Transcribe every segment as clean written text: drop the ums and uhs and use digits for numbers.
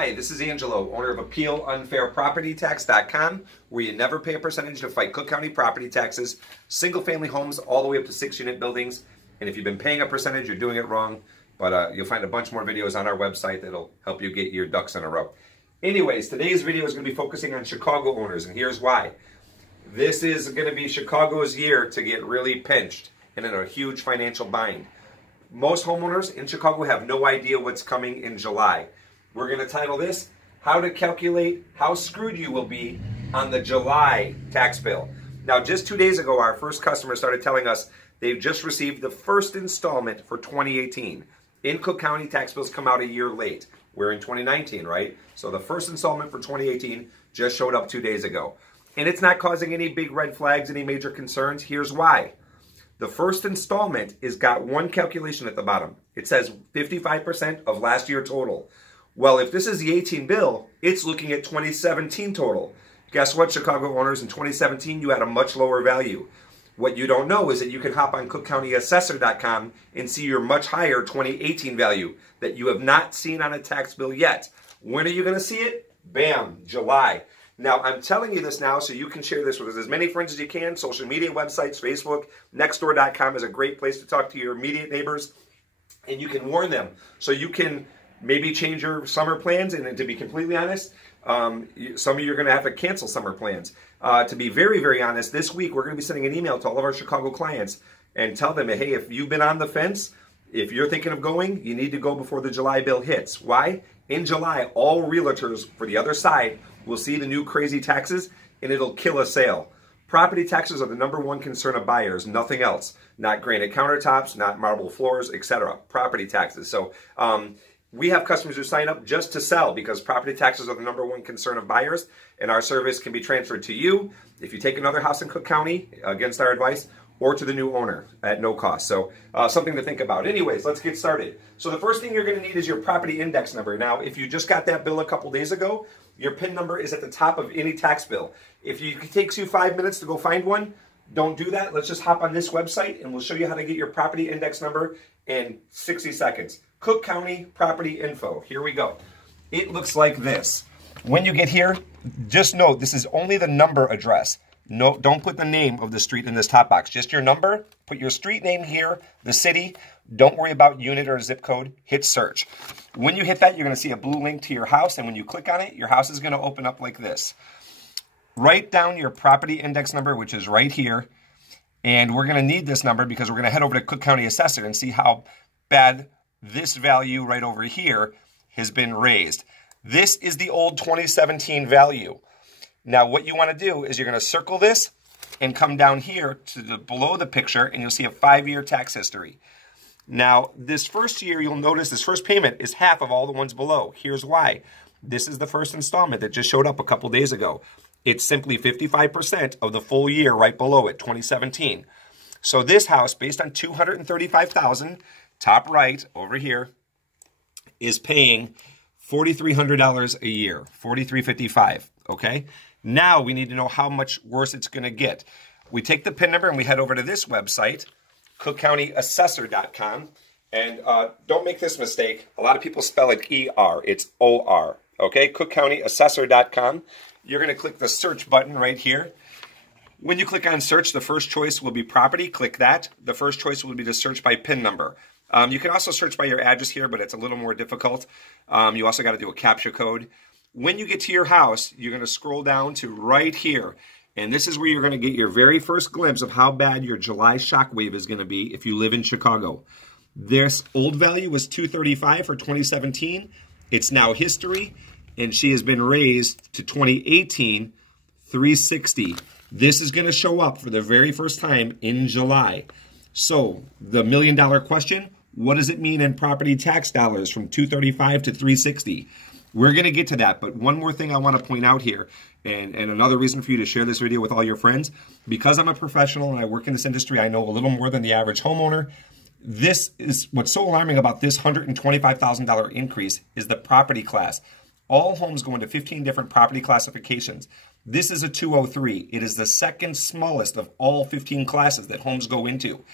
Hi, this is Angelo, owner of AppealUnfairPropertyTax.com, where you never pay a percentage to fight Cook County property taxes, single-family homes all the way up to 6-unit buildings. And if you've been paying a percentage, you're doing it wrong. But you'll find a bunch more videos on our website that'll help you get your ducks in a row. Anyways, today's video is going to be focusing on Chicago owners, and here's why. This is going to be Chicago's year to get really pinched and in a huge financial bind. Most homeowners in Chicago have no idea what's coming in July. We're going to title this, How to Calculate How Screwed You Will Be on the July Tax Bill. Now, just 2 days ago, our first customer started telling us they've just received the first installment for 2018. In Cook County, tax bills come out a year late. We're in 2019, right? So the first installment for 2018 just showed up 2 days ago. And it's not causing any big red flags, any major concerns. Here's why. The first installment is got one calculation at the bottom. It says 55% of last year total. Well, if this is the 18 bill, it's looking at 2017 total. Guess what, Chicago owners? In 2017, you had a much lower value. What you don't know is that you can hop on CookCountyAssessor.com and see your much higher 2018 value that you have not seen on a tax bill yet. When are you going to see it? Bam, July. Now, I'm telling you this now so you can share this with as many friends as you can. Social media websites, Facebook, Nextdoor.com is a great place to talk to your immediate neighbors. And you can warn them so you can maybe change your summer plans. And to be completely honest, some of you are going to have to cancel summer plans. To be very, very honest, this week we're going to be sending an email to all of our Chicago clients and tell them, hey, if you've been on the fence, if you're thinking of going, you need to go before the July bill hits. Why? In July, all realtors for the other side will see the new crazy taxes and it'll kill a sale. Property taxes are the #1 concern of buyers, nothing else. Not granite countertops, not marble floors, etc. Property taxes. So, we have customers who sign up just to sell because property taxes are the #1 concern of buyers, and our service can be transferred to you if you take another house in Cook County against our advice, or to the new owner at no cost. So something to think about. Anyways, let's get started. So the first thing you're going to need is your property index number. Now, if you just got that bill a couple days ago, your PIN number is at the top of any tax bill. If it takes you 5 minutes to go find one, don't do that. Let's just hop on this website and we'll show you how to get your property index number in 60 seconds. Cook County Property Info. Here we go. It looks like this. When you get here, just note this is only the number address. No, don't put the name of the street in this top box. Just your number. Put your street name here, the city. Don't worry about unit or zip code. Hit search. When you hit that, you're going to see a blue link to your house, and when you click on it, your house is going to open up like this. Write down your property index number, which is right here, and we're going to need this number because we're going to head over to Cook County Assessor and see how bad this value right over here has been raised. This is the old 2017 value. Now what you want to do is you're going to circle this and come down here to below the picture and you'll see a 5-year tax history. Now this first year, you'll notice this first payment is half of all the ones below. Here's why. This is the first installment that just showed up a couple days ago. It's simply 55% of the full year right below it, 2017. So this house, based on $235,000, top right over here, is paying $4,300 a year, $4,355. Okay. Now we need to know how much worse it's going to get. We take the PIN number and we head over to this website, CookCountyAssessor.com. And don't make this mistake. A lot of people spell it E-R. It's O-R. Okay. CookCountyAssessor.com. You're going to click the search button right here. When you click on search, the first choice will be property. Click that. The first choice will be to search by PIN number. You can also search by your address here, but it's a little more difficult. You also got to do a CAPTCHA code. When you get to your house, you're going to scroll down to right here. And this is where you're going to get your very first glimpse of how bad your July shockwave is going to be if you live in Chicago. This old value was $235 for 2017. It's now history, and she has been raised to 2018, $360. This is going to show up for the very first time in July. So the $1 million question, what does it mean in property tax dollars from $235 to $360? We're going to get to that, but one more thing I want to point out here, and another reason for you to share this video with all your friends, because I'm a professional and I work in this industry, I know a little more than the average homeowner. This is what's so alarming about this $125,000 increase is the property class. All homes go into 15 different property classifications. This is a 203. It is the second smallest of all 15 classes that homes go into.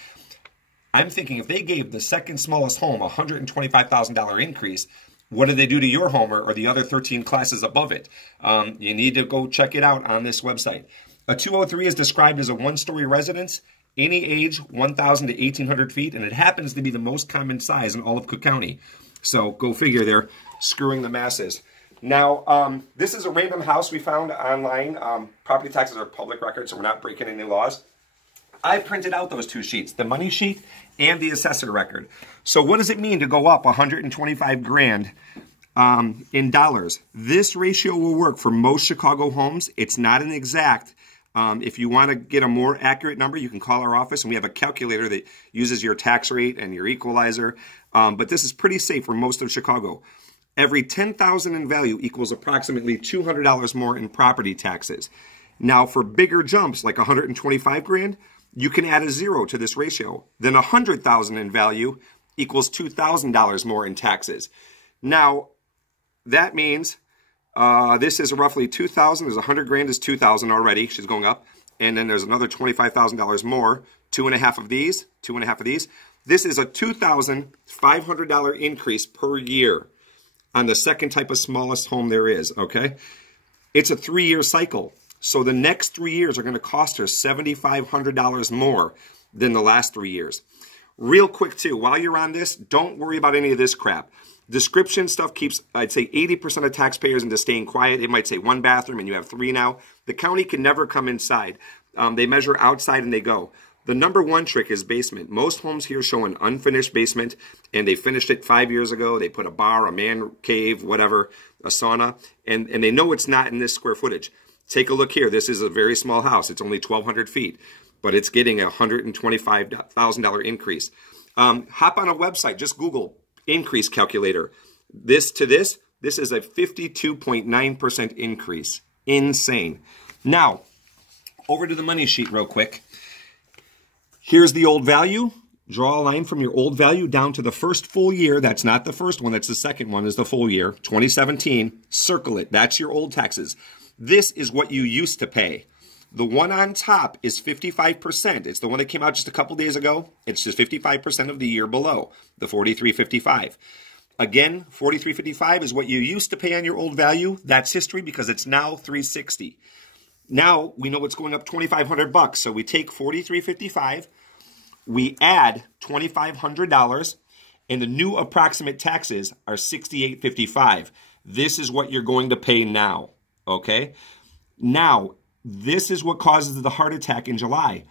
I'm thinking if they gave the second smallest home a $125,000 increase, What do they do to your home or the other 13 classes above it? You need to go check it out on this website. A 203 is described as a one-story residence, any age, 1,000 to 1,800 feet, and it happens to be the most common size in all of Cook County. So go figure, they're screwing the masses. Now, this is a random house we found online. Property taxes are public records, so we're not breaking any laws. I printed out those two sheets, the money sheet and the assessor record. So what does it mean to go up 125 grand in dollars? This ratio will work for most Chicago homes. It's not an exact. If you want to get a more accurate number, you can call our office, and we have a calculator that uses your tax rate and your equalizer. But this is pretty safe for most of Chicago. Every $10,000 in value equals approximately $200 more in property taxes. Now, for bigger jumps, like 125 grand, you can add a 0 to this ratio. Then 100,000 in value equals $2,000 more in taxes. Now, that means this is roughly 2,000. There's 100 grand is 2,000 already. She's going up. And then there's another $25,000 more. 2.5 of these, 2.5 of these. This is a $2,500 increase per year on the second type of smallest home there is, okay? It's a 3-year cycle. So the next 3 years are going to cost her $7,500 more than the last 3 years. Real quick, too, while you're on this, don't worry about any of this crap. Description stuff keeps, I'd say, 80% of taxpayers into staying quiet. It might say 1 bathroom and you have 3 now. The county can never come inside. They measure outside and they go. The number 1 trick is basement. Most homes here show an unfinished basement, and they finished it 5 years ago. They put a bar, a man cave, whatever, a sauna, and they know it's not in this square footage. Take a look here. This is a very small house. It's only 1,200 feet, but it's getting a $125,000 increase. Hop on a website. Just Google increase calculator. This to this is a 52.9% increase. Insane. Now, over to the money sheet real quick. Here's the old value. Draw a line from your old value down to the first full year. That's not the first one. That's the second one is the full year. 2017. Circle it. That's your old taxes. This is what you used to pay. The one on top is 55%. It's the one that came out just a couple days ago. It's just 55% of the year below, the 43.55. Again, 43.55 is what you used to pay on your old value. That's history because it's now 360. Now we know it's going up $2,500. So we take 43.55, we add $2,500, and the new approximate taxes are 68.55. This is what you're going to pay now. Okay? Now, this is what causes the heart attack in July.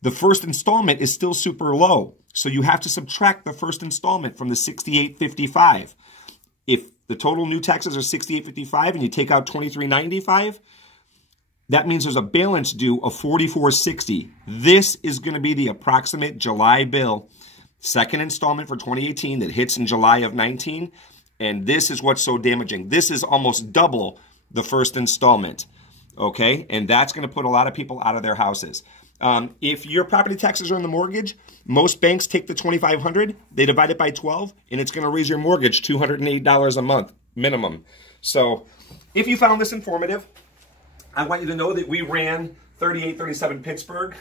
The first installment is still super low. So you have to subtract the first installment from the 68.55. If the total new taxes are 68.55 and you take out 23.95, that means there's a balance due of 44.60. This is going to be the approximate July bill, second installment for 2018 that hits in July of 19. And this is what's so damaging. This is almost double the first installment, okay? And that's going to put a lot of people out of their houses. If your property taxes are in the mortgage, most banks take the $2,500, they divide it by 12, and it's going to raise your mortgage $208 a month minimum. So if you found this informative, I want you to know that we ran 3837 Pittsburgh,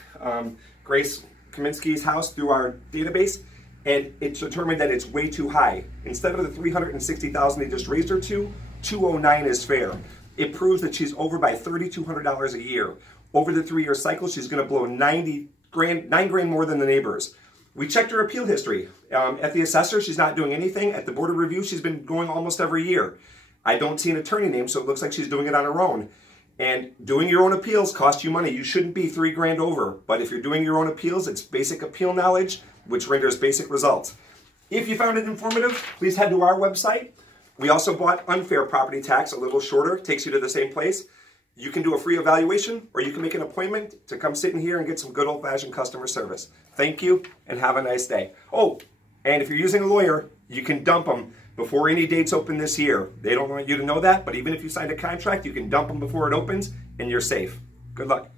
Grace Kaminsky's house, through our database, and it's determined that it's way too high. Instead of the $360,000 they just raised her to, $209 is fair. It proves that she's over by $3,200 a year. Over the 3-year cycle, she's going to blow 9 grand more than the neighbors. We checked her appeal history. At the assessor, she's not doing anything. At the board of review, she's been going almost every year. I don't see an attorney name, so it looks like she's doing it on her own. And doing your own appeals costs you money. You shouldn't be 3 grand over. But if you're doing your own appeals, it's basic appeal knowledge, which renders basic results. If you found it informative, please head to our website. We also bought Unfair Property Tax, a little shorter, takes you to the same place. You can do a free evaluation, or you can make an appointment to come sit in here and get some good old-fashioned customer service. Thank you, and have a nice day. Oh, and if you're using a lawyer, you can dump them before any dates open this year. They don't want you to know that, but even if you signed a contract, you can dump them before it opens, and you're safe. Good luck.